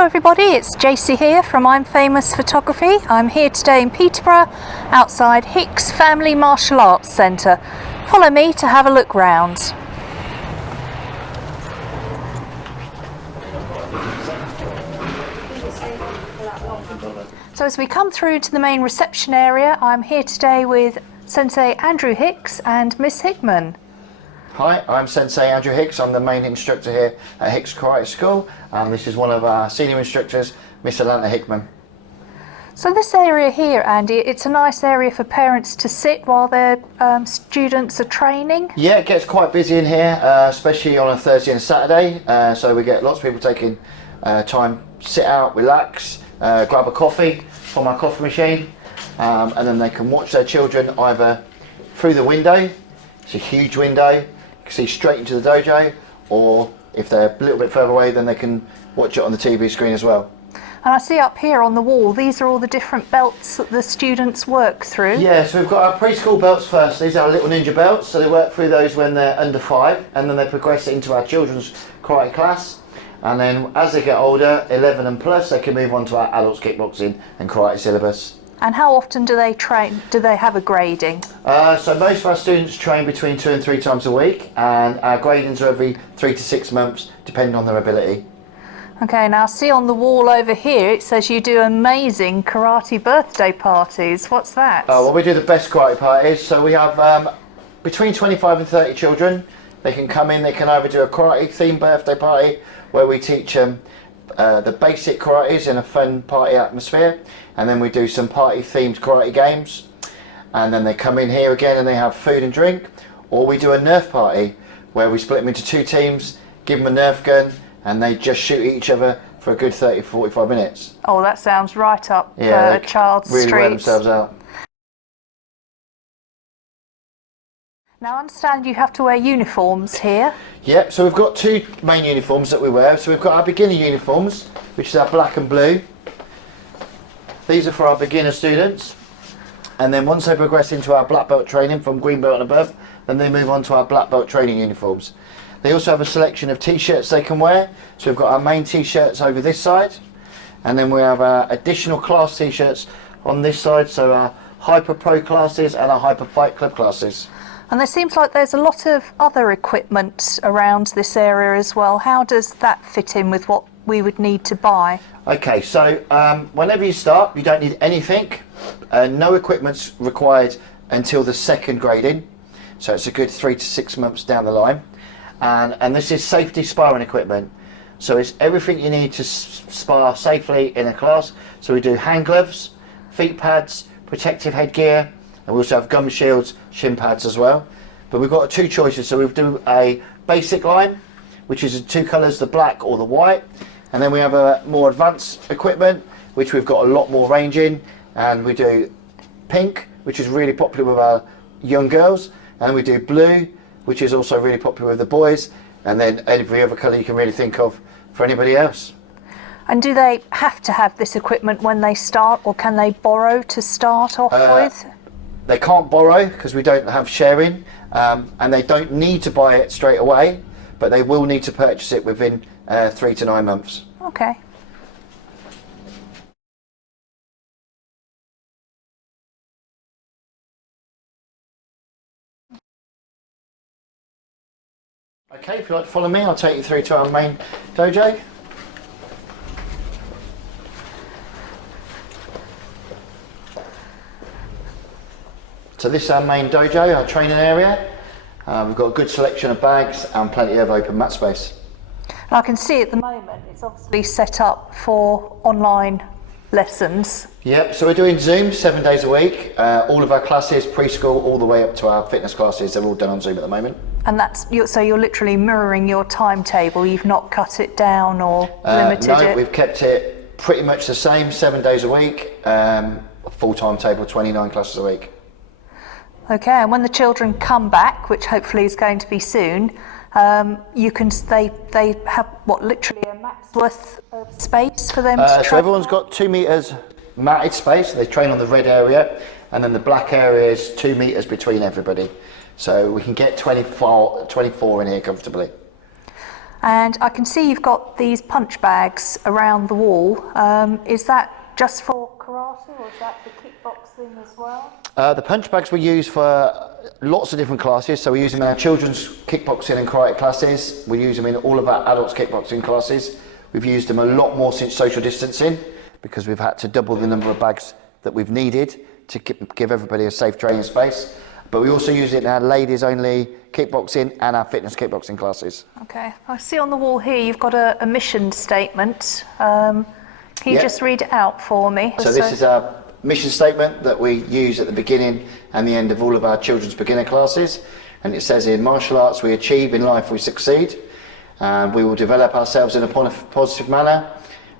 Hello everybody, it's JC here from I'm Famous Photography. I'm here today in Peterborough outside Hicks Family Martial Arts Centre. Follow me to have a look round. So as we come through to the main reception area, I'm here today with Sensei Andrew Hicks and Miss Hickman. Hi, I'm Sensei Andrew Hicks. I'm the main instructor here at Hicks Karate School, and this is one of our senior instructors, Miss Atlanta Hickman. So this area here, Andy, it's a nice area for parents to sit while their students are training. Yeah, it gets quite busy in here, especially on a Thursday and Saturday. So we get lots of people taking time, sit out, relax, grab a coffee from our coffee machine, and then they can watch their children either through the window. It's a huge window. See straight into the dojo, or if they're a little bit further away, then they can watch it on the TV screen as well. And I see up here on the wall, these are all the different belts that the students work through. Yeah, so we've got our preschool belts first. These are our little ninja belts, so they work through those when they're under 5, and then they progress into our children's karate class. And then as they get older, 11 and plus, they can move on to our adults kickboxing and karate syllabus. And how often do they train? Do they have a grading? So most of our students train between 2 and 3 times a week, and our gradings are every 3 to 6 months, depending on their ability. Okay, now see on the wall over here, it says you do amazing karate birthday parties. What's that? Well, we do the best karate parties. So we have between 25 and 30 children. They can come in, they can either do a karate themed birthday party, where we teach them the basic karates in a fun party atmosphere, and then we do some party themed karate games, and then they come in here again and they have food and drink. Or we do a Nerf party where we split them into 2 teams, give them a Nerf gun, and they just shoot each other for a good 30-45 minutes. Oh, that sounds right up a child's really street. wear themselves out. Now I understand you have to wear uniforms here. Yep, so we've got 2 main uniforms that we wear. So we've got our beginner uniforms, which is our black and blue. These are for our beginner students. And then once they progress into our black belt training from green belt and above, then they move on to our black belt training uniforms. They also have a selection of t-shirts they can wear. So we've got our main t-shirts over this side. And then we have our additional class t-shirts on this side. So our Hyper Pro classes and our Hyper Fight Club classes. And there seems like there's a lot of other equipment around this area as well. How does that fit in with what we would need to buy? Okay, so whenever you start, you don't need anything. No equipment's required until the 2nd grading. So it's a good 3 to 6 months down the line. And this is safety sparring equipment. So it's everything you need to spar safely in a class. So we do hand gloves, feet pads, protective headgear, and we also have gum shields, shin pads as well. But we've got 2 choices. So we do a basic line, which is in 2 colours, the black or the white. And then we have a more advanced equipment, which we've got a lot more range in. And we do pink, which is really popular with our young girls. And we do blue, which is also really popular with the boys. And then every other colour you can really think of for anybody else. And do they have to have this equipment when they start, or can they borrow to start off with? They can't borrow because we don't have sharing, and they don't need to buy it straight away, but they will need to purchase it within 3 to 9 months. Okay. Okay, if you'd like to follow me, I'll take you through to our main dojo. So this is our main dojo, our training area. We've got a good selection of bags and plenty of open mat space. And I can see at the moment it's obviously set up for online lessons. Yep, so we're doing Zoom 7 days a week. All of our classes, preschool, all the way up to our fitness classes, they're all done on Zoom at the moment. And so you're literally mirroring your timetable, you've not cut it down or limited it? No, we've kept it pretty much the same, 7 days a week, full timetable, 29 classes a week. Okay, and when the children come back, which hopefully is going to be soon, they have what, literally a max worth of space for them to train? So everyone's got 2 metres matted space. They train on the red area, and then the black area is 2 metres between everybody. So we can get 24 in here comfortably. And I can see you've got these punch bags around the wall. Is that just for karate or is that for kickboxing as well? The punch bags we use for lots of different classes. So we use them in our children's kickboxing and karate classes. We use them in all of our adults kickboxing classes. We've used them a lot more since social distancing because we've had to double the number of bags that we've needed to give everybody a safe training space. But we also use it in our ladies only kickboxing and our fitness kickboxing classes. Okay, I see on the wall here you've got a mission statement. Can you just read it out for me? So this is our mission statement that we use at the beginning and the end of all of our children's beginner classes. And it says, in martial arts we achieve, in life we succeed. We will develop ourselves in a positive manner,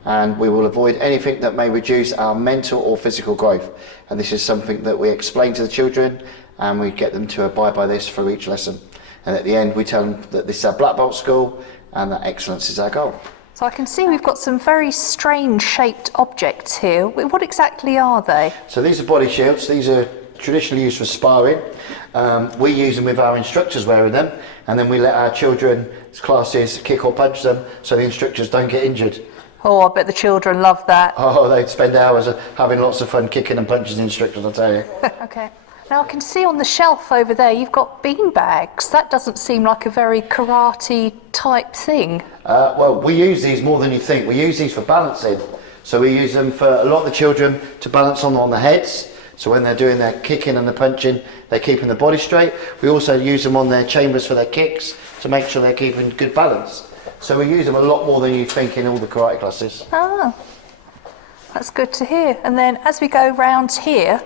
and we will avoid anything that may reduce our mental or physical growth. And this is something that we explain to the children, and we get them to abide by this for each lesson. And at the end we tell them that this is our black belt school and that excellence is our goal. So I can see we've got some very strange shaped objects here. What exactly are they? So these are body shields. These are traditionally used for sparring. We use them with our instructors wearing them, and then we let our children's classes kick or punch them so the instructors don't get injured. Oh, I bet the children love that. Oh, they'd spend hours having lots of fun kicking and punching the instructors, I'll tell you. Okay. Now I can see on the shelf over there you've got bean bags. That doesn't seem like a very karate type thing. Well, we use these more than you think. We use these for balancing. So we use them for a lot of the children to balance on their heads. So when they're doing their kicking and the punching, they're keeping the body straight. We also use them on their chambers for their kicks to make sure they're keeping good balance. So we use them a lot more than you think in all the karate classes. Oh, that's good to hear. And then as we go round here,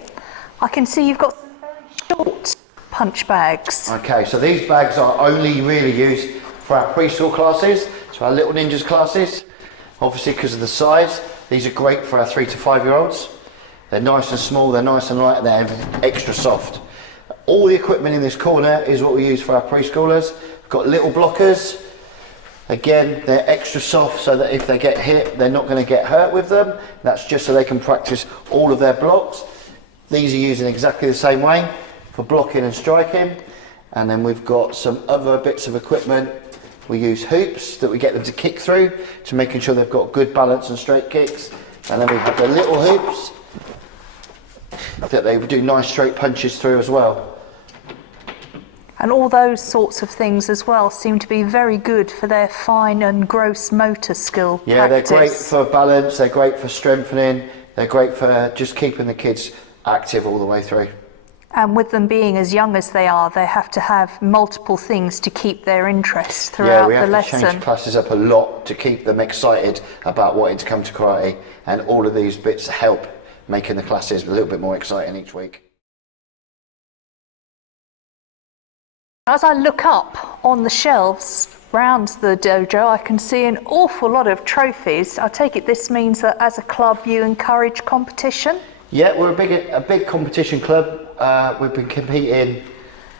I can see you've got some very short punch bags. Okay, so these bags are only really used for our preschool classes, so our little ninjas classes. Obviously because of the size, these are great for our 3 to 5 year olds. They're nice and small, they're nice and light, they're extra soft. All the equipment in this corner is what we use for our preschoolers. We've got little blockers. Again, they're extra soft so that if they get hit, they're not going to get hurt with them. That's just so they can practice all of their blocks. These are used in exactly the same way for blocking and striking. And then we've got some other bits of equipment. We use hoops that we get them to kick through to making sure they've got good balance and straight kicks. And then we have the little hoops that they do nice straight punches through as well. And all those sorts of things as well seem to be very good for their fine and gross motor skill Yeah, practice. They're great for balance, they're great for strengthening, they're great for just keeping the kids active all the way through. And with them being as young as they are, they have to have multiple things to keep their interest throughout the lesson. Yeah, we have to change classes up a lot to keep them excited about wanting to come to karate, and all of these bits help making the classes a little bit more exciting each week. As I look up on the shelves round the dojo, I can see an awful lot of trophies. I take it this means that as a club you encourage competition? Yeah, we're a big competition club. We've been competing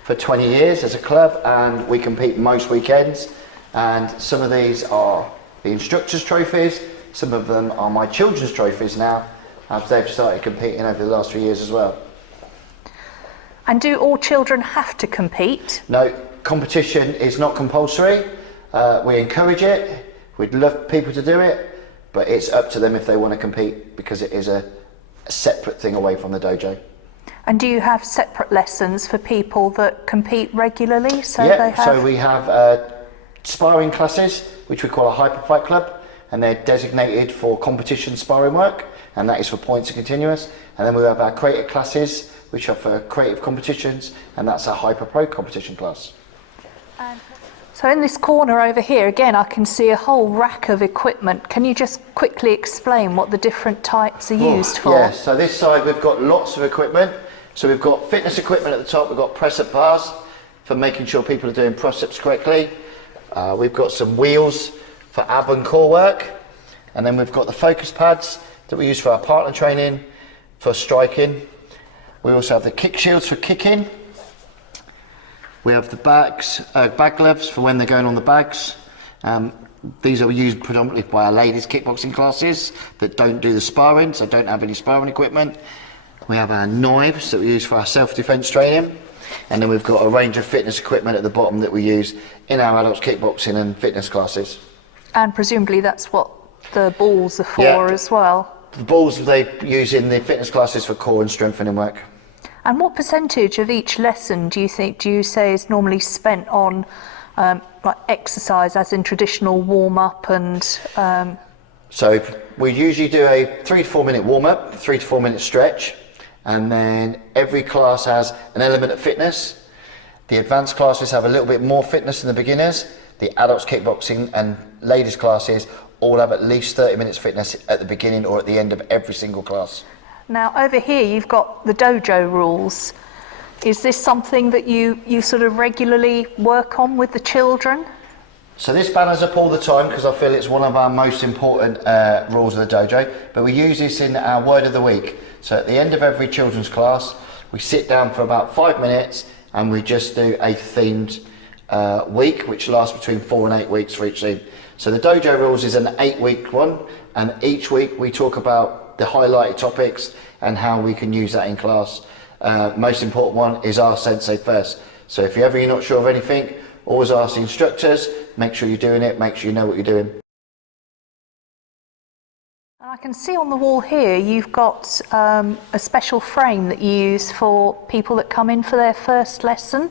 for 20 years as a club, and we compete most weekends. And some of these are the instructors' trophies, some of them are my children's trophies now, as they've started competing over the last few years as well. And do all children have to compete? No, competition is not compulsory. We encourage it. We'd love people to do it, but it's up to them if they want to compete, because it is a separate thing away from the dojo. And do you have separate lessons for people that compete regularly? So we have sparring classes, which we call a hyper fight club, and they're designated for competition sparring work, and that is for points and continuous. And then we have our creative classes, which are for creative competitions, and that's our hyper pro competition class. So in this corner over here, again, I can see a whole rack of equipment. Can you just quickly explain what the different types are used for? Yeah, so this side we've got lots of equipment. So we've got fitness equipment at the top, we've got press-up bars for making sure people are doing press-ups correctly. We've got some wheels for ab and core work. And then we've got the focus pads that we use for our partner training, for striking. We also have the kick shields for kicking. We have the bag gloves for when they're going on the bags. These are used predominantly by our ladies kickboxing classes that don't do the sparring, so don't have any sparring equipment. We have our knives that we use for our self-defense training. And then we've got a range of fitness equipment at the bottom that we use in our adults kickboxing and fitness classes. And presumably that's what the balls are for Yeah. as well. The balls they use in the fitness classes for core and strengthening work. And what percentage of each lesson do you say is normally spent on like exercise, as in traditional warm-up and... So we usually do a 3 to 4 minute warm-up, 3 to 4 minute stretch, and then every class has an element of fitness. The advanced classes have a little bit more fitness than the beginners. The adults kickboxing and ladies classes all have at least 30 minutes fitness at the beginning or at the end of every single class. Now over here you've got the dojo rules. Is this something that you sort of regularly work on with the children? So this banner's up all the time because I feel it's one of our most important rules of the dojo, but we use this in our word of the week. So at the end of every children's class, we sit down for about 5 minutes and we just do a themed week, which lasts between 4 and 8 weeks for each theme. So the dojo rules is an 8-week one, and each week we talk about the highlighted topics and how we can use that in class. Most important one is ask Sensei first. So if you're not sure of anything, always ask the instructors, make sure you're doing it, make sure you know what you're doing. I can see on the wall here you've got a special frame that you use for people that come in for their first lesson.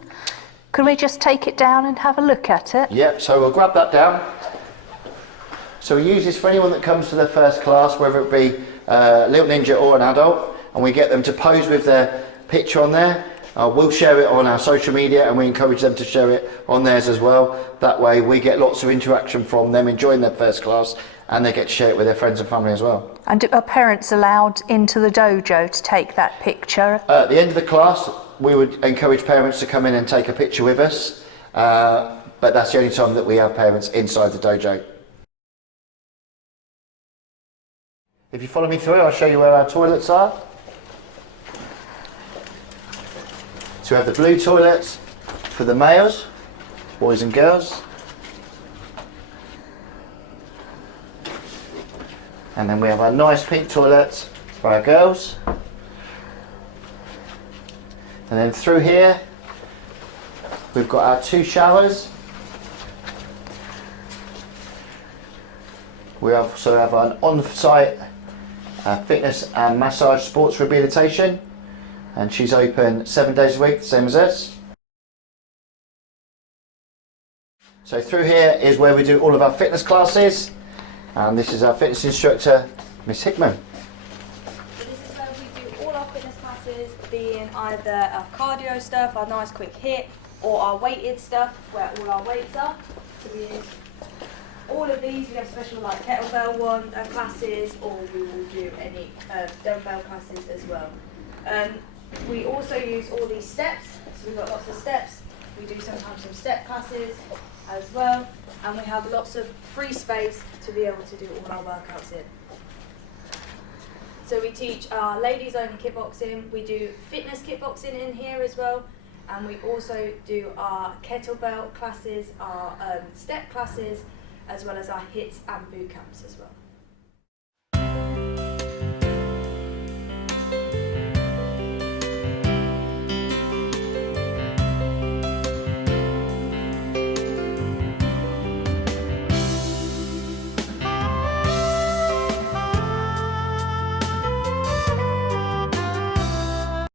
Could we just take it down and have a look at it? Yep, so we'll grab that down. So we use this for anyone that comes to their first class, whether it be a little ninja or an adult, and we get them to pose with their picture on there. We'll share it on our social media and we encourage them to share it on theirs as well. That way we get lots of interaction from them enjoying their first class, and they get to share it with their friends and family as well. And are parents allowed into the dojo to take that picture? At the end of the class, we would encourage parents to come in and take a picture with us, but that's the only time that we have parents inside the dojo. If you follow me through, I'll show you where our toilets are. So we have the blue toilets for the males, boys and girls. And then we have our nice pink toilets for our girls. And then through here, we've got our 2 showers. We also have an on-site fitness and massage sports rehabilitation. And she's open 7 days a week, the same as us. So through here is where we do all of our fitness classes. And this is our fitness instructor, Miss Hickman. So this is where we do all our fitness classes, being either our cardio stuff, our nice quick hit, or our weighted stuff, where all our weights are. So we use all of these. We have special like kettlebell classes, or we will do any dumbbell classes as well. We also use all these steps, so we've got lots of steps. We do sometimes some step classes as well, and we have lots of free space to be able to do all our workouts in. So we teach our ladies only kickboxing, we do fitness kickboxing in here as well, and we also do our kettlebell classes, our step classes, as well as our hits and boot camps as well.